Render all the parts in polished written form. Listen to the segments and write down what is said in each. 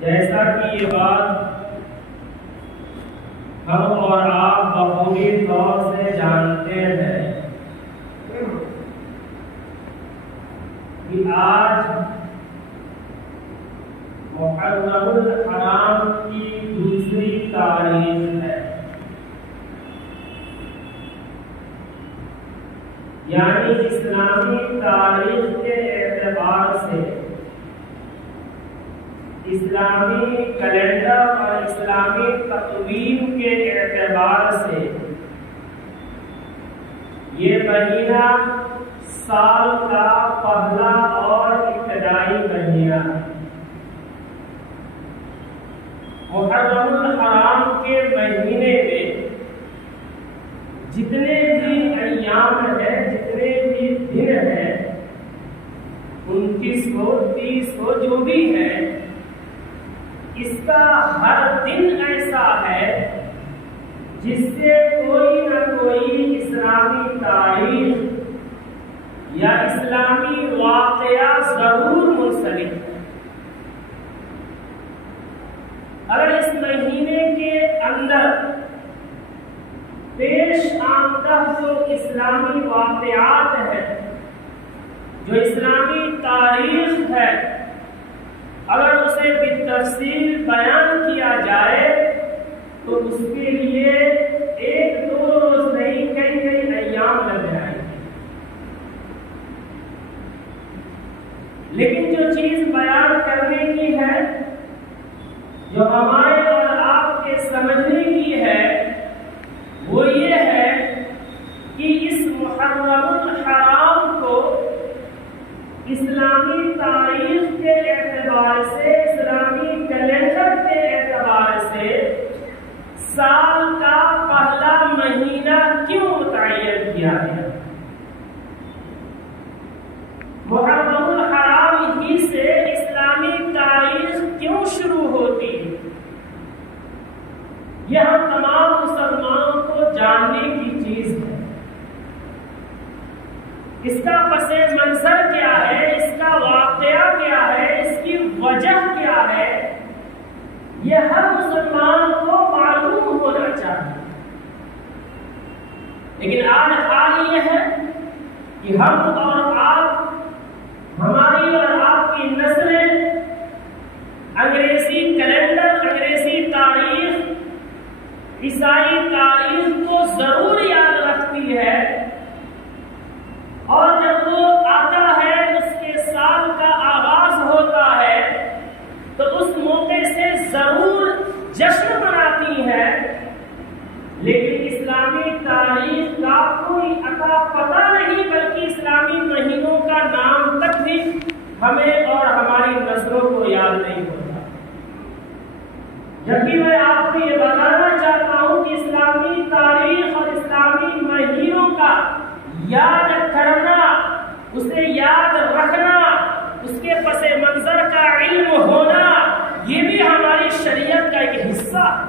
جیسا کہ یہ بات ہم اور آپ بخوبی طور سے جانتے ہیں کہ آج محرم الحرام کی دوسری تاریخ ہے، یعنی اسلامی تاریخ کے اعتبار سے، اسلامی کیلنڈر اور اسلامی تقویم کے اعتبار سے یہ مہینہ سال کا پہلا اور ابتدائی مہینہ ہے۔ محرم الحرام کے مہینے میں جتنے بھی ایام ہیں، جتنے بھی دن ہیں، 29 30 جو بھی ہے، اس کا ہر دن ایسا ہے جس سے کوئی نہ کوئی اسلامی تاریخ یا اسلامی واقعہ ضرور منسلک ہے۔ اگر اس مہینے کے اندر پیش آمدہ جو اسلامی واقعات ہیں، جو اسلامی تاریخ ہے، اگر اسے بالتفصیل بیان کیا جائے تو اس کے لیے 1-2 روز نہیں، کئی ایام لگ جائیں گے۔ لیکن جو چیز بیان کرنے کی ہے، جو ہمارے اور آپ کے سمجھنے کی ہے، وہ یہ ہے کہ اس محرم الحرام کو اسلامی تاریخ کے اعتبار سے، اسلامی کیلنڈر کے اعتبار سے سال کا پہلا مہینہ کیوں متعین کیا گیا؟ محرم الحرام ہی سے اسلامی تاریخ کیوں شروع ہوتی ہے؟ یہ ہم تمام مسلمانوں کو جاننے کی چیز ہے۔ اس کا پس منظر کیا ہے، اس کا واقعہ کیا ہے، اس کی وجہ کیا ہے، یہ ہر مسلمان کو معلوم ہونا چاہیے۔ لیکن آج حال یہ ہے کہ ہم اور آپ، ہماری اور آپ کی نسلیں انگریزی کیلنڈر، انگریزی تاریخ، عیسائی تاریخ کو ضرور یاد رکھتی ہے، اور جب وہ آتا ہے، اس کے سال کا آغاز ہوتا ہے، تو اس موقع سے ضرور جشن مناتی ہے، لیکن اسلامی تاریخ کا کوئی عطا پتہ نہیں، بلکہ اسلامی مہینوں کا نام تک بھی ہمیں اور ہماری نسلوں کو یاد نہیں ہوتا۔ جبکہ میں آپ کو یہ بتانا چاہتا ہوں کہ اسلامی تاریخ اور اسلامی مہینوں کا یاد کرنا، اسے یاد رکھنا، اس کے پس منظر کا علم ہونا، یہ بھی ہماری شریعت کا ایک حصہ ہے۔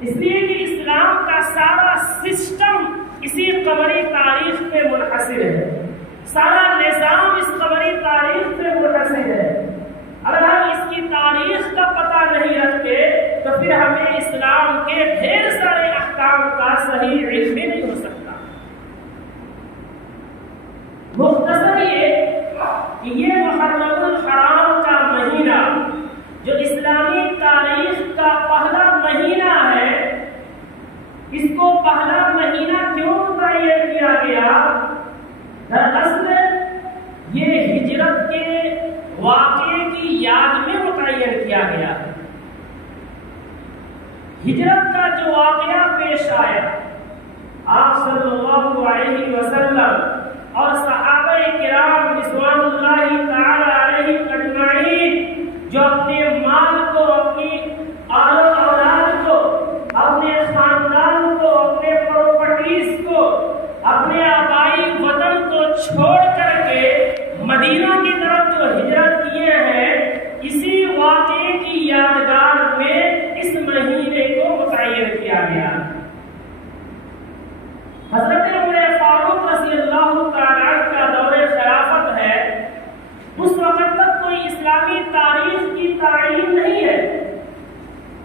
اس لیے کہ اسلام کا سارا سسٹم اسی قمری تاریخ پہ منحصر ہے، سارا نظام اس قمری تاریخ پہ منحصر ہے۔ اگر ہم اس کی تاریخ کا پتہ نہیں رکھتے تو پھر ہمیں اسلام کے ڈھیر سارے احکام کا صحیح علم بھی نہیں ہو سکتا۔ مختصر یہ کہ یہ محرم الحرام کا مہینہ جو اسلامی تاریخ کا پہلا مہینہ ہے، اس کو پہلا مہینہ کیوں متعین کیا گیا؟ دراصل یہ ہجرت کے واقعے کی یاد میں متعین کیا گیا۔ ہجرت کا جو واقعہ پیش آیا، آپ صلی اللہ علیہ وسلم اور صحابہ کرام رضوان اللہ تعالی علیہم اجمعین جو اپنے مال کو، اپنی اولاد کو، اپنے خاندان کو، اپنے پراپرٹیز کو، اپنے آبائی وطن کو چھوڑ کر کے مدینہ کی طرف جو ہجرت کیے ہیں، اسی واقعے کی یادگار میں اس مہینے کو متعین کیا گیا۔ حضرت عمر فاروق رضی اللہ تعالیٰ عنہ کا دور خلافت ہے، اس وقت تک کوئی اسلامی تاریخ کی تعین نہیں ہے۔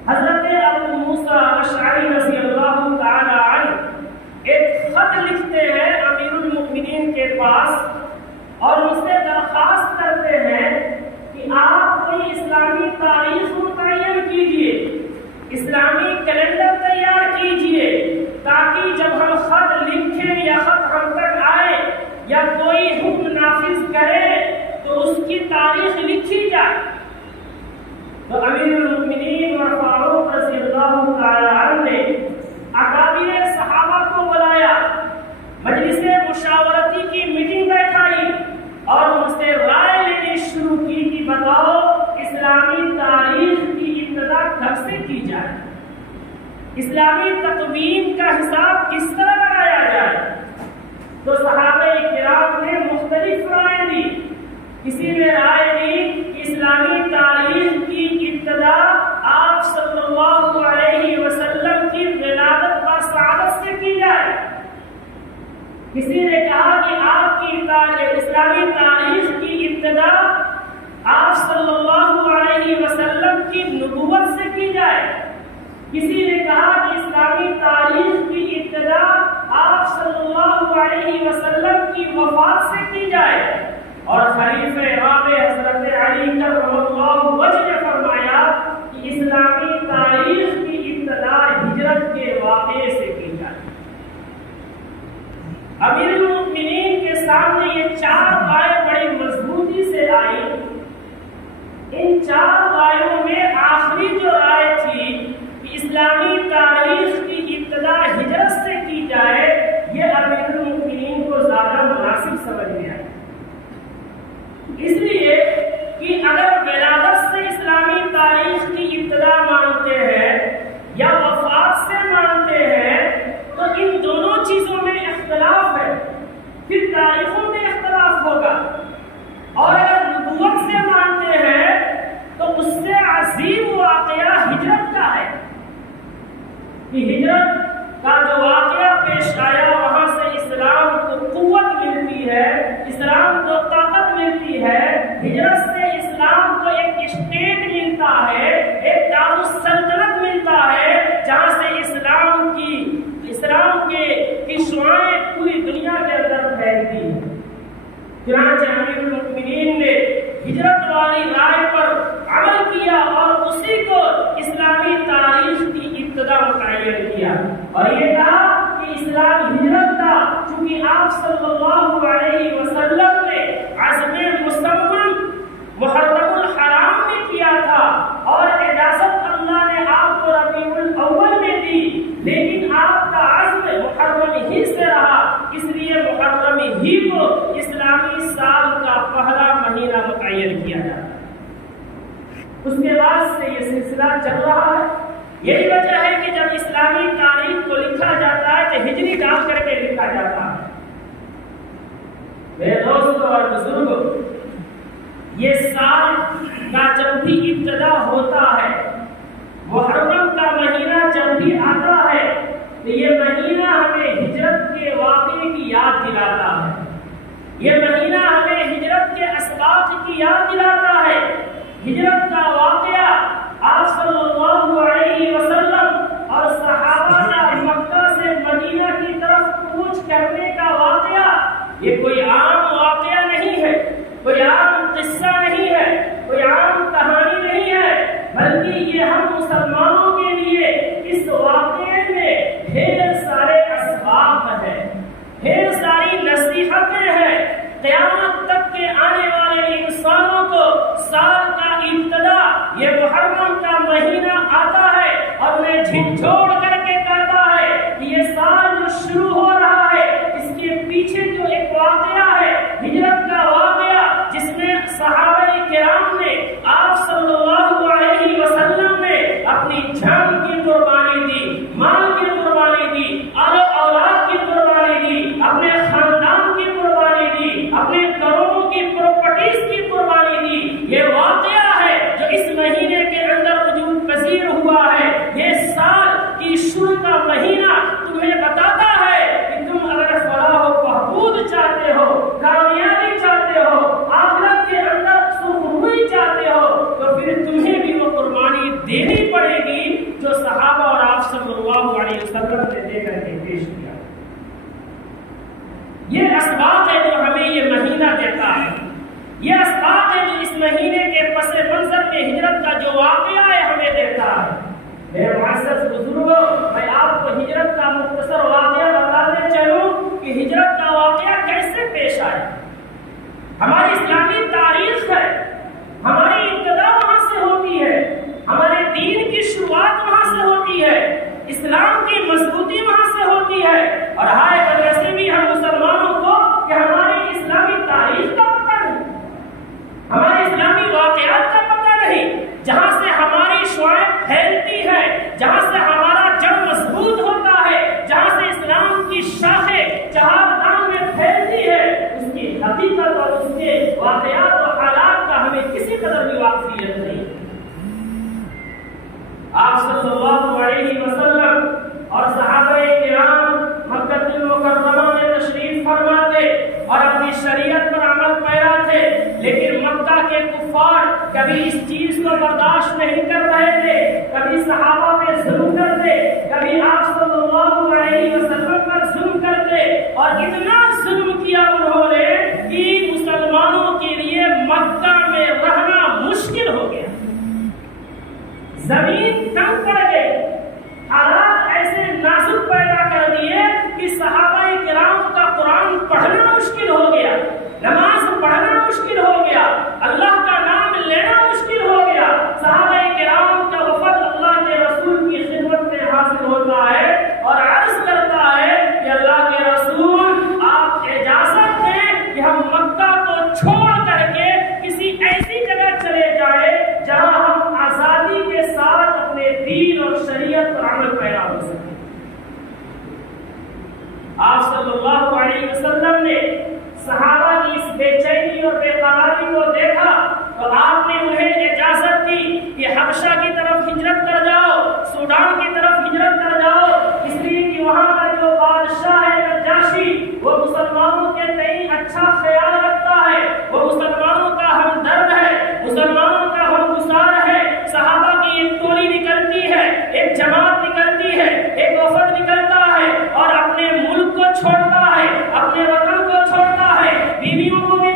حضرت ابو موسیٰ اشعری رضی اللہ تعالیٰ عنہ ایک خط لکھتے ہیں امیر المؤمنین کے پاس، اور اس سے درخواست کرتے ہیں کہ آپ کوئی اسلامی تاریخ متعین کیجئے، اسلامی کیلنڈر تیار کیجئے، تاکہ جب ہم خط لکھیں یا خط ہم تک آئے یا کوئی حکم نافذ کرے تو اس کی تاریخ لکھی جائے۔ تو امیر المؤمنین اور فاروق رضی اللہ تعالی عنہ نے اکابر صحابہ کو بلایا، مجلس مشاورتی کی میٹنگ بیٹھائی اور ان سے رائے لینی شروع کی کہ بتاؤ اسلامی تاریخ کی ابتدا کب سے کی جائے، اسلامی تقویم کا حساب کس طرح لگایا جائے۔ تو صحابہ کرام نے مختلف رائے دی۔ کسی نے رائے دی کہ اسلامی تاریخ کی ابتدا آپ صلی اللہ علیہ وسلم کی ولادت و سعادت سے کی جائے۔ کسی نے کہا کہ آپ کی اسلامی تاریخ کی ابتدا آپ صلی اللہ علیہ وسلم کی نبوت سے کی جائے۔ کسی نے کہا کہ اسلامی تاریخ کی ابتدا آپ صلی اللہ علیہ وسلم کی وفات سے کی جائے، اور خلیفہ رابع حضرت علی کرم اللہ وجہ نے فرمایا کہ اسلامی تاریخ کی ابتدا ہجرت کے واقعے سے کی جائے۔ امیر المؤمنین کے سامنے یہ چار رائے بڑی مضبوطی سے آئی۔ ان چار رائےوں میں آخری جو رائے تھی کہ اسلامی تاریخ کی ابتدا ہجرت سے کی جائے، یہ امیر المؤمنین کو زیادہ مناسب سمجھ میں آئی، اس لیے کہ اگر ولادت سے اسلامی تاریخ کی ابتدا مانتے ہیں یا وفات سے مانتے ہیں تو ان دونوں چیزوں میں اختلاف ہے، پھر تاریخوں میں اختلاف ہوگا۔ اور اگر نبوت سے مانتے ہیں تو اس سے عظیم واقعہ ہجرت کا ہے کہ ہجرت کا جو چنانچہ امیر المؤمنین نے ہجرت والی رائے پر عمل کیا اور اسی کو اسلامی تاریخ کی ابتدا متعین کیا، اور یہ کہا کہ اسلام ہجرت کا چونکہ آپ صلی اللہ علیہ وسلم نے عزم مصمم محرم الحرام میں کیا تھا اور اجازت اللہ نے آپ کو ربیع الاول میں دی، لیکن آپ کا عزم محرم ہی سے رہا، اس لیے محرم ہی کو اسلامی سال کا پہلا مہینہ متعین کیا جاتا ہے۔ اس کے بعد سے یہ سلسلہ چل رہا ہے۔ یہی وجہ ہے کہ جب اسلامی تاریخ کو لکھا جاتا ہے تو ہجری ڈال کر کے لکھا جاتا ہے۔ میرے دوستوں اور بزرگوں، یہ سال کا جب بھی ابتدا ہوتا ہے، محرم کا مہینہ جب بھی آتا ہے تو یہ مہینہ ہمیں ہجرت کے واقعے کی یاد دلاتا ہے، یہ مہینہ ہمیں ہجرت کے اسباق کی یاد دلاتا ہے۔ ہجرت کا واقعہ آپ صلی اللہ علیہ وسلم اور صحابہ کا مکہ سے مدینہ کی طرف کوچ کرنے کا واقعہ، یہ کوئی عام واقعہ نہیں ہے، کوئی عام قصہ نہیں ہے، کوئی عام کہانی نہیں ہے، بلکہ یہ ہم مسلمانوں کے لیے اس واقعے میں ڈھیر سارے اسباب ہیں، ڈھیر ساری نصیحتیں ہیں۔ قیامت تک کے آنے والے انسانوں کو سال کا ابتدا یہ محرم کا مہینہ آتا ہے اور انہیں جھنجھوڑ کر کے کہتا ہے کہ یہ سال جو شروع ہو رہا ہے اس کے پیچھے جو ایک واقعہ ہے، ہجرت کا واقعہ، جس میں صحابہ کرام نے آپ صلی اللہ علیہ وسلم نے اپنی جان کی قربانی دی، مال کی قربانی دی، اولاد کی قربانی دی، اپنے خاندان کی قربانی دی، اپنے کروڑوں کی پراپرٹیز کی قربانی دی۔ یہ واقعہ ہے جو اس مہینے کے اندر وجود پذیر ہوا ہے۔ یہ سال کی شروع کا مہینہ تمہیں بتاتا ہے کہ تم اگر فلاح و بہبود چاہتے ہو، کامیابی چاہتے ہو، آخرت کے اندر سرخروئی چاہتے ہو، تو پھر تمہیں بھی وہ قربانی دینی پڑے گی جو صحابہ اور آپ صلی اللہ علیہ وسلم نے دے کر کے پیش کیا۔ یہ اسباق ہے جو ہمیں یہ مہینہ دیتا ہے، یہ اسباق ہے جو اس مہینے کے پس منظر میں ہجرت کا جو واقعہ ہے ہمیں دیتا ہے۔ میرے معزز بزرگوں، میں آپ کو ہجرت کا مختصر واقعہ بتاتے چلوں کہ ہجرت کا واقعہ کیسے پیش آیا۔ ہماری اسلامی تاریخ ہے، ہماری ابتدا وہاں سے ہوتی ہے، ہمارے دین کی شروعات وہاں سے ہوتی ہے، اسلام کی مضبوطی وہاں سے ہوتی ہے، اور ہائے ویسے بھی ہم مسلمانوں کو کہ ہماری اسلامی تاریخ کا پتہ نہیں، ہمارے اسلامی واقعات کا پتہ نہیں، جہاں سے ہماری شعاع پھیلتی ہے، جہاں سے ہمارا جڑ مضبوط ہوتا ہے، جہاں سے اسلام کی شاخیں چہاردام میں پھیلتی ہے، اس کی حقیقت اور اس کے واقعات و حالات کا ہمیں کسی قدر بھی واقفیت نہیں۔ آپ صلی اللہ علیہ وسلم اور صحابہ کرام مکہ المکرمہ میں تشریف فرما تھے اور اپنی شریعت پر عمل پیرا تھے، لیکن مکہ کے کفار کبھی اس چیز کو برداشت نہیں کر رہے تھے، کبھی صحابہ پہ ظلم کرتے، کبھی آپ صلی اللہ علیہ وسلم پر ظلم کرتے، اور اتنا ظلم کیا انہوں نے کہ مسلمانوں کے لیے مکہ میں رہنا مشکل ہو گیا، زمین تنگ پڑ گئی، حالات ایسے نازک پیدا کر دیے کہ صحابہ کرام کا قرآن پڑھنا مشکل ہو گیا، نماز پڑھنا مشکل ہو گیا، اللہ کا نام لینا مشکل ہو گیا۔ صحابہ کرام کا وفد اللہ کے رسول کی خدمت میں حاضر ہوتا ہے اور عرض کرتا ہے کہ اللہ کے رسول، آپ اجازت دیں کہ ہم مکہ کو چھوڑ کر کے کسی ایسی جگہ چلے جائیں جہاں ہم آزادی کے ساتھ اپنے دین اور شریعت پر عمل پیرا ہو سکے۔ آپ صلی اللہ علیہ وسلم نے صحابہ کی اس بے چینی اور بے قراری کو دیکھا تو آپ نے انہیں اجازت دی کہ حبشہ کی طرف ہجرت کر جاؤ، سوڈان کی طرف ہجرت کر جاؤ، اس لیے کہ وہاں کا جو بادشاہ ہے نجاشی، وہ مسلمانوں کے تئیں اچھا خیال رکھتا ہے، وہ مسلمانوں کا ہمدرد ہے، مسلمانوں کا ہمگسار ہے۔ صحابہ کی ایک ٹولی نکلتی ہے، ایک جماعت نکلتی ہے، ایک وفد نکلتا ہے اور اپنے ملک کو چھوڑتا ہے، اپنے وطن کو چھوڑتا ہے، بیویوں کو بھی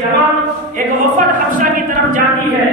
جماعت ایک وفد حبشہ کی طرف جاتی ہے.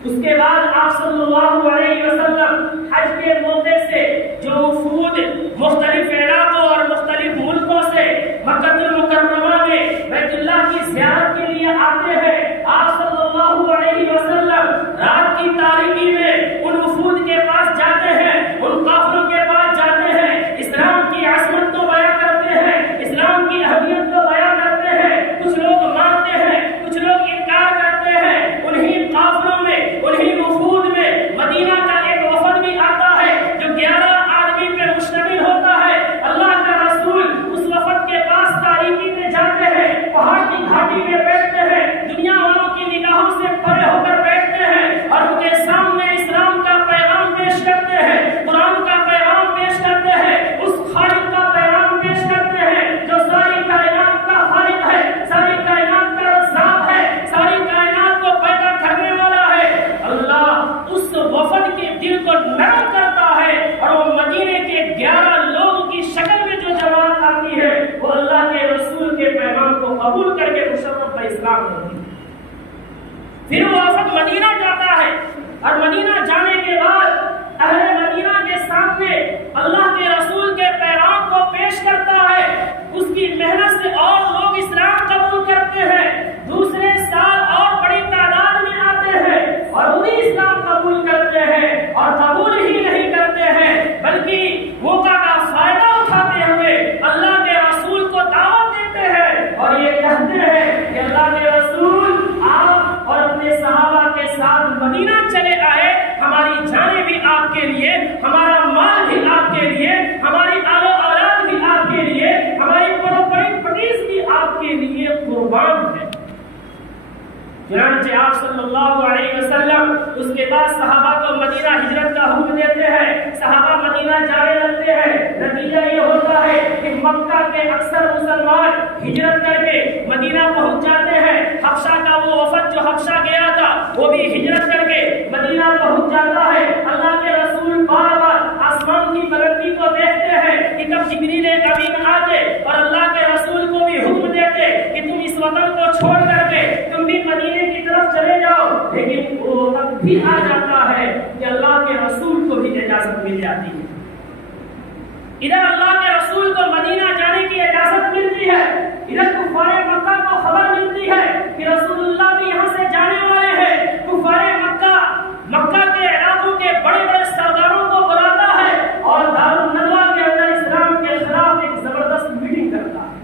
اس کے بعد آپ صلی اللہ علیہ وسلم حج کے موقع سے جو وفود مختلف علاقوں اور مختلف ملکوں سے مکہ المکرمہ میں بیت اللہ کی زیارت کے لیے آتے ہیں، آپ صلی اللہ علیہ وسلم رات کی تاریکی میں ان وفود کے پاس جاتے ہیں، ان قافلوں کے پاس جاتے ہیں، اسلام کی عظمت کو بیان کرتے ہیں، اسلام کی اہمیت کو بیان کرتے ہیں. کچھ لوگ مانتے ہیں، کچھ لوگ انکار کرتے ہیں. انہی قافلوں میں، انہی وفود میں مدینہ کا ایک وفد بھی آتا ہے جو 11 آدمی پہ مشتمل ہوتا ہے. اللہ کا رسول اس وفد کے پاس تاریکی میں جاتے ہیں، پہاڑ کی گھاٹی میں بیٹھتے ہیں، دنیا والوں کی نگاہوں سے پرے ہو کر بیٹھتے ہیں اور ان کے سامنے اسلام کا پیغام پیش کرتے ہیں، قرآن کا پیغام پیش کرتے ہیں، اس خالق کا پیغام پیش کرتے ہیں جو ساری کائنات کا خالق ہے، ساری کائنات کا رزاق ہے، ساری کائنات کو پیدا کرنے والا ہے. اللہ اس وفد کے دل کو نرم کرتا ہے اور وہ مدینے کے 11 لوگوں کی شکل میں جو جماعت آتی ہے وہ اللہ کے رسول کے پیغام کو قبول کر کے مشرف اسلام ہوتی ہے. پھر وہ وفد مدینہ جاتا ہے اور مدینہ جانے کے بعد اہل مدینہ کے سامنے اللہ کے رسول کے پیغام کو پیش کرتا ہے. اس کی محنت سے اور لوگ اسلام قبول کرتے ہیں. دوسرے سال اور بڑی تعداد میں آتے ہیں اور وہی اسلام قبول کرتے ہیں اور قبول ہی نہیں کرتے ہیں بلکہ موقع کا فائدہ اٹھاتے ہوئے اللہ کے رسول کو دعوت دیتے ہیں اور یہ کہتے ہیں کہ اللہ کے رسول آپ اور اپنے صحابہ کے ساتھ مدینہ چلے آئے، ہماری جانیں بھی آپ کے لیے، ہمارا مال بھی آپ کے لیے، ہماری آل و اولاد بھی آپ کے لیے، ہماری پراپرٹیز بھی آپ کے لیے قربان ہے. چنانچہ آپ صلی اللہ علیہ وسلم اس کے بعد صحابہ کو مدینہ ہجرت کا حکم دیتے ہیں. صحابہ مدینہ جانے لگتے ہیں. نتیجہ یہ ہوتا ہے کہ مکہ کے اکثر مسلمان ہجرت کر کے مدینہ پہنچ جاتے ہیں. حبشہ کا وہ وفد جو حبشہ گیا تھا وہ بھی ہجرت کر کے مدینہ پہنچ جاتا ہے. اللہ کے رسول بار بار آسمان کی بلندی کو دیکھتے ہیں کہ کب جبریل امین آتے اور اللہ کے رسول کو بھی حکم دیتے کہ تم اس وطن کو چھوڑ کر کے تم بھی مدینے کی طرف چلے جاؤ. لیکن وہ وقت بھی آ جاتا ہے کہ اللہ کے رسول کو بھی اجازت مل جاتی ہے. ادھر اللہ کے رسول کو مدینہ جانے کی اجازت ملتی ہے، ادھر کفار مکہ کو خبر ملتی ہے کہ رسول اللہ بھی یہاں سے جانے والے ہیں. کفار مکہ کے علاقوں کے بڑے بڑے سرداروں کو بلاتا ہے اور دارالندوا کے اندر اسلام کے خلاف ایک زبردست میٹنگ کرتا ہے.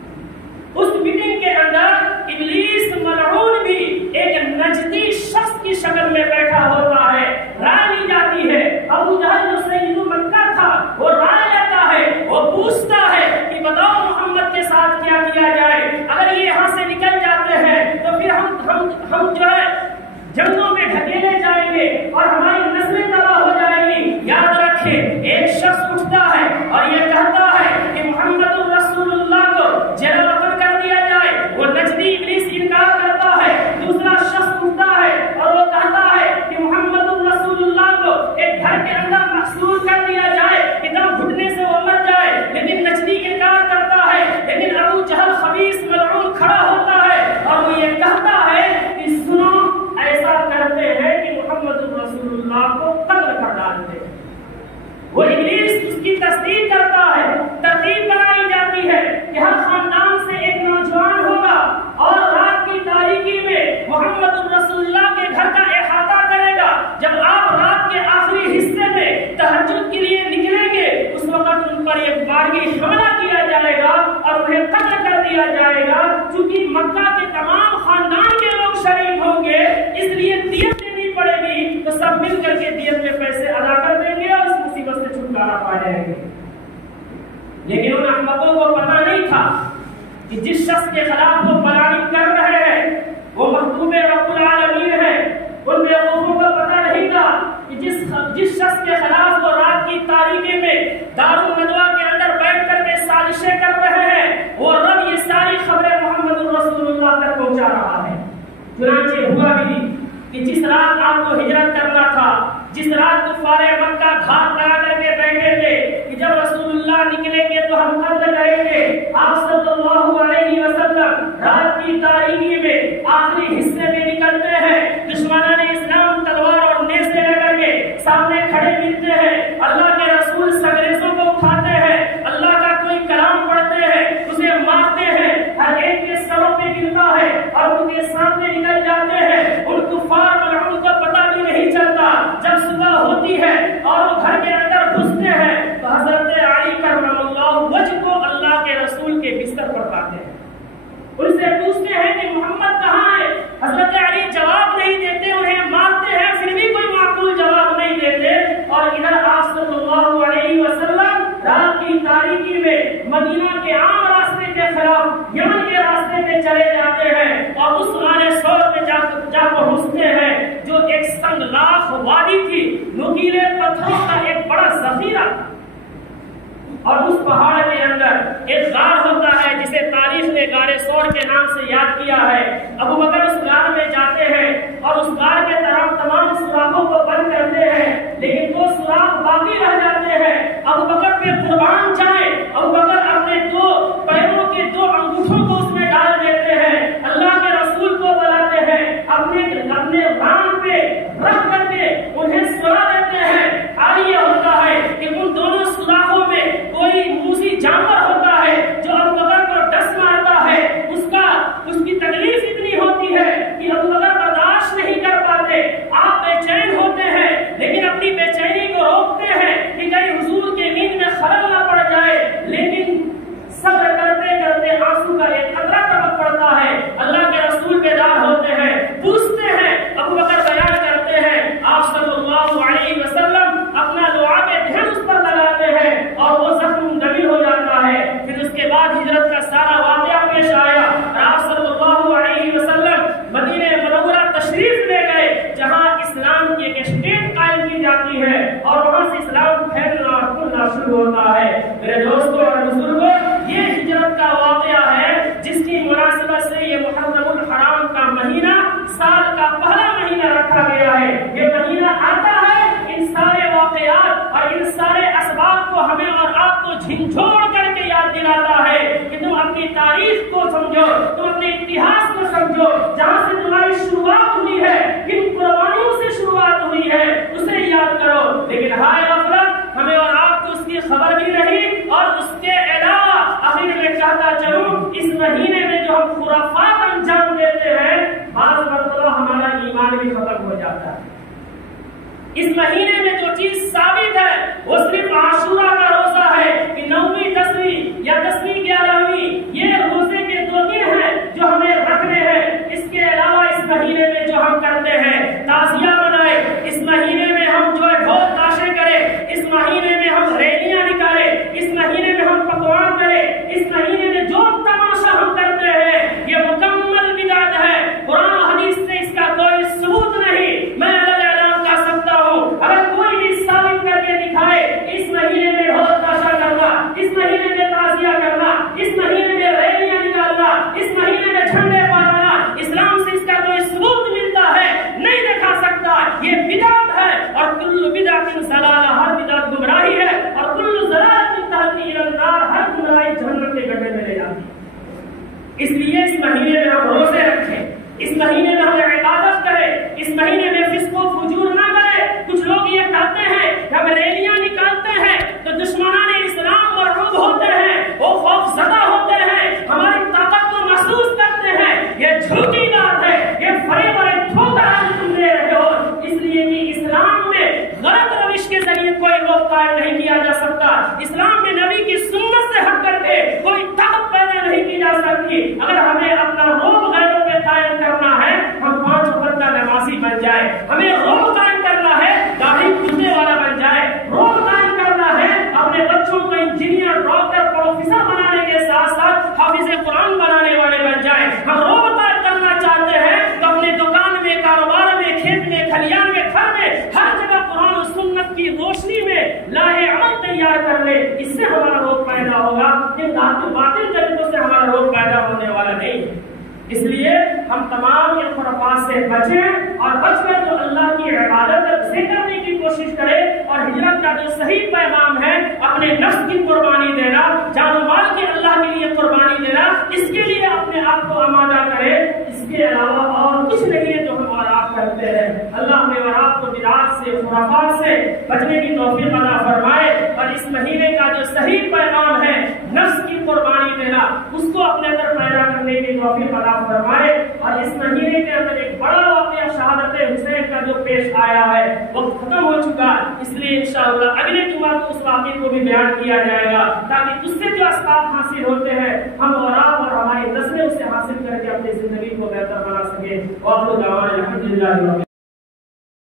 اس میٹنگ کے اندر ابلیس ملعون بھی ایک نجدی شخص کی شکل میں بیٹھا ہوتا ہے. رائے لی جاتی ہے. ابو جہل جو سید مکہ تھا وہ رائے لیتا ہے، وہ پوچھتا ہے کہ بتاؤ محمد کے ساتھ کیا کیا جائے. اگر یہ یہاں سے نکل جاتے ہیں تو پھر ہم جو ہے جنگوں میں ڈھکیلے جائیں گے اور ہماری نسلیں تباہ ہو جائیں گی. یاد رکھیں ایک شخص اٹھتا ہے اور یہ کہتا ہے کہ محمد الرسول اللہ کو جلا وطن کر دیا جائے. وہ نجدی ابلیس انکار کرتا ہے. دوسرا شخص اٹھتا ہے اور وہ کہتا ہے کہ محمد الرسول اللہ کو ایک گھر کے اندر محصور کر دیا جائے کہ دم گھٹنے سے وہ مر جائے. لیکن نجدی انکار کرتا ہے. لیکن ابو جہل خبیث ملعون کھڑا ہوتا ہے اور وہ یہ کہتا ہے کہ سنو ایسا کرتے ہیں کہ محمد الرسول اللہ کو قتل کر ڈالتے ہیں. وہ ابلیس اس کی تصدیق کرتا ہے. ترتیب بنائی جاتی ہے کہ ہر خاندان سے ایک نوجوان ہوگا اور رات کی تاریکی میں محمد الرسول اللہ کے گھر کا احاطہ کرے گا. جب آپ رات کے آخری حصے میں تہجد کے لیے نکلیں گے اس وقت ان پر ایک بارگی حملہ کیا جائے گا اور انہیں قتل کر دیا جائے گا. چونکہ مکہ کے تمام خاندان کے لوگ شریک ہوں گے اس لیے دیت دینی پڑے گی تو سب مل کر کے دیت کے پیسے ادا کر دیں گے اور اس مصیبت سے چھٹکارا پا جائیں گے. لیکن ان احمقوں کو پتہ نہیں تھا کہ جس شخص کے خلاف وہ پلاننگ کر رہے ہیں وہ محبوب رب العالمین ہے. ان بیوقوفوں کو پتہ نہیں تھا کہ جس شخص کے خلاف وہ رات کی تاریکی میں دارالندوا کے اندر بیٹھ کر کے سازشیں کر رہے ہیں وہ رب یہ ساری خبریں محمد الرسول اللہ تک پہنچا رہا ہے. چنانچہ ہوا بھی کہ جس رات آپ کو ہجرت کرنا تھا، جس رات کفار مکہ گھاٹ لگا کر کے بیٹھے تھے کہ کہ جب رسول اللہ نکلیں گے تو ہم قتل کریں گے۔ آپ صلی اللہ علیہ وسلم رات کی تاریکی میں آخری حصے میں نکلتے ہیں، دشمنان اسلام تلوار اور نیزے لے کر کے سامنے کھڑے ملتے ہیں، اللہ کے رسول سنگریزوں کو اٹھاتے ہیں، اللہ کا کوئی کلام پڑھتے ہیں، اسے مارتے ہیں، ہر ایک کے سروں پہ گرتا ہے اور ان کے سامنے نکل جاتے ہیں۔ ان کفار ملعون کو پتہ بھی نہیں چلتا۔ جب صبح ہوتی ہے اور وہ گھر کے اندر گھستے ہیں تو حضرت علی کرم اللہ وجہ کو اللہ کے رسول کے بستر پر پاتے ہیں، ان سے پوچھتے ہیں کہ محمد کہاں ہے؟ حضرت علی جواب نہیں دیتے، انہیں مارتے ہیں، پھر بھی کوئی معقول جواب نہیں دیتے۔ اور ادھر آپ صلی اللہ علیہ وسلم رات کی تاریکی میں مدینہ کے عام راستے کے خلاف یمن کے راستے پہ چلے جاتے ہیں اور اس غار ثور میں جا پہنچتے ہیں جو ایک سنگلاخ وادی تھی، نوکیلے پتھروں کا ایک بڑا ذخیرہ، اور اس پہاڑ کے اندر ایک غار ہوتا ہے جسے تاریخ نے غار ثور کے نام سے یاد کیا ہے۔ ابو بکر اس غار میں جاتے ہیں اور اس غار کے طرف تمام سوراخوں کو بند کرتے ہیں، لیکن دو سوراخ باقی رہ جاتے ہیں۔ ابو بکر پہ قربان جائے، ابو بکر اپنے دو پیروں کے دو انگوٹھوں کو اس میں ڈال دیتے ہیں، اللہ کے رسول کو بلاتے ہیں، اپنے ران پہ رکھ کر کے انہیں سلا دیتے ہیں۔ حال یہ ہوتا ہے کہ ان دونوں سوراخوں میں کوئی موذی جانور ہوتا ہے جو ابو بکر کو ڈس مارتا ہے، اس کی تکلیف اتنی ہوتی ہے کہ ابو بکر برداشت نہیں کر پاتے، آپ بے چین ہوتے ہیں لیکن اپنی بے چینی کو روکتے ہیں کہ کہیں حضور کے نیند میں خلل نہ پڑ جائے، لیکن صبر کرتے کرتے آنسو کا ایک قطرہ ٹپک پڑتا ہے۔ اللہ کے رسول بیدار ہوتے ہیں، پوچھتے ہیں، ابو بکر بیان کرتے ہیں، آپ صلی اللہ علیہ وسلم اپنا لعاب دہن اس پر لگاتے ہیں اور وہ زخم نمی ہو جاتا ہے۔ پھر اس کے بعد ہجرت کا سارا واقعہ پیش آیا اور آپ صلی اللہ علیہ وسلم مدینہ منورہ تشریف لے گئے جہاں اسلام کی ایک اسٹیٹ قائم کی جاتی ہے اور وہاں سے اسلام پھیلنا اور کھلنا شروع ہوتا ہے۔ میرے دوستوں اور بزرگوں، یہ ہجرت کا واقعہ ہے جس کی مناسبت سے یہ محرم الحرام کا مہینہ سال کا پہلا مہینہ رکھا گیا ہے۔ یہ مہینہ آتا ہے ان سارے واقعات اور ان سارے اسباب کو ہمیں اور آپ کو جھنجھوڑ کر کے یاد دلاتا ہے کہ تم اپنی تاریخ کو سمجھو، تم اپنے اتہاس کو سمجھو، جہاں سے تمہاری شروعات ہوئی ہے، کن قربانیوں سے شروعات ہوئی ہے، اسے یاد کرو۔ لیکن ہائے غفلت، ہمیں اور آپ کو اس کی خبر بھی نہیں۔ اور اس کے علاوہ آخر میں کہتا چلوں، اس مہینے میں جو ہم خرافات انجام دیتے ہیں، بعض مرتبہ ہمارا ایمان بھی ختم ہو جاتا ہے۔ اس مہینے میں جو چیز ثابت ہے وہ صرف عاشورہ کا روزہ ہے کہ 9ویں 10ویں یا 10ویں 11ویں، یہ روزے کے 2 دن ہیں جو ہمیں رکھنے ہیں۔ اس کے علاوہ اس مہینے میں جو ہم کرتے ہیں، تعزیہ منائے، اس مہینے میں ہم جو ہے ڈھول تاشے کریں، اس مہینے میں ہم ریلیاں نکالیں، اس مہینے میں ہم پکوان کریں، اس مہینے میں جو تماشا ہم کرتے ہیں، یہ مکمل بدعت ہے۔ قرآن حدیث سے اس کا کوئی ثبوت نہیں۔ میں اگر کوئی بھی ثابت کر کے دکھائے اس مہینے میں ڈھول تاشا کرنا، اس مہینے میں تعزیہ کرنا، اس مہینے میں ریلیاں نکالنا، اس مہینے میں جھنڈے پھہرانا، اسلام سے اس کا کوئی ثبوت ملتا ہے نہیں دکھا سکتا، یہ بدعت ہے۔ اور کل بدعت ضلالہ، ہر بدعت گمراہی ہے، اور کل ضلالۃ تہدی الی النار، ہر گمراہی جہنم کے گڑھے میں لے جاتی ہے۔ اس لیے اس مہینے میں ہم روزے رکھیں، اس مہینے میں ہم عبادت کریں، اس مہینے میں فسق و فجور نہ کریں۔ کچھ لوگ یہ کہتے ہیں کہ ہم ریلیاں نکالتے ہیں تو دشمنان اسلام مرعوب ہوتے ہیں، وہ خوف زدہ ہوتے ہیں، ہماری طاقت کو محسوس کرتے ہیں۔ یہ جھوٹی بات ہے، یہ فریب اور دھوکہ ہے جو تم دے رہے ہو۔ اس لیے کہ اسلام میں غلط روش کے ذریعے کوئی روک قائم نہیں کیا جا سکتا۔ اسلام میں نبی کی سنت سے ہٹ کر کے کوئی طاقت پیدا نہیں کی جا سکتی۔ اگر ہمیں اپنا روک غیروں پہ قائم کرنا ہے، ہم 5 وقت کا نمازی بن جائے، ہمیں روک قائم کرنا ہے، داڑھی کھلنے والا بن جائے، روک قائم کرنا ہے، اپنے بچوں کو انجینئر، ڈاکٹر، پروفیسر بنانے کے ساتھ ساتھ حافظ قرآن بنانے والے بن جائے۔ ہم روک قائم کرنا چاہتے ہیں تو اپنے دکان میں، کاروبار میں، کھیت میں، کھلیان میں، گھر میں، ہر جگہ قرآن و سنت کی روشنی میں لاہ عمل تیار کر لے۔ اس سے ہمارا روک پیدا ہوگا، یہ باطل طریقوں سے ہمارا روک پیدا ہونے والا نہیں ہے۔ اس لیے ہم تمام ان خرافات خواہشات سے بچیں اور بچ کر جو اللہ کی عبادت ہے اسے کرنے کی کوشش کریں. اور ہجرت کا جو صحیح پیغام ہے اپنے نفس کی قربانی دینا, جان و مال کے اللہ کے لیے قربانی دینا, اس کے لیے اپنے آپ کو آمادہ کریں. اس کے علاوہ اور کچھ نہیں ہے جو ہم اور آپ کرتے ہیں. اللہ ہمیں اور آپ کو بدعات سے, خرافات سے بچنے کی توفیق عطا فرمائے. اور اس مہینے کا جو صحیح پیغام ہے نفس کی قربانی دینا, اس کو اپنے اندر پیدا کرنے کی توفیق عطا فرمائے. اور اس مہینے کے اندر ایک بڑا واقعہ شہادت حسین کا جو پیش آیا ہے, وقت ختم ہو چکا, اس لیے انشاءاللہ اگلے جمعہ کو اس واقعے کو بھی بیان کیا جائے گا تاکہ اس سے جو اسباب حاصل ہوتے ہیں ہم اور آپ اور ہماری نسلیں اسے حاصل کر کے اپنی زندگی کو بہتر بنا سکیں. وآخر دعوانا الحمدللہ.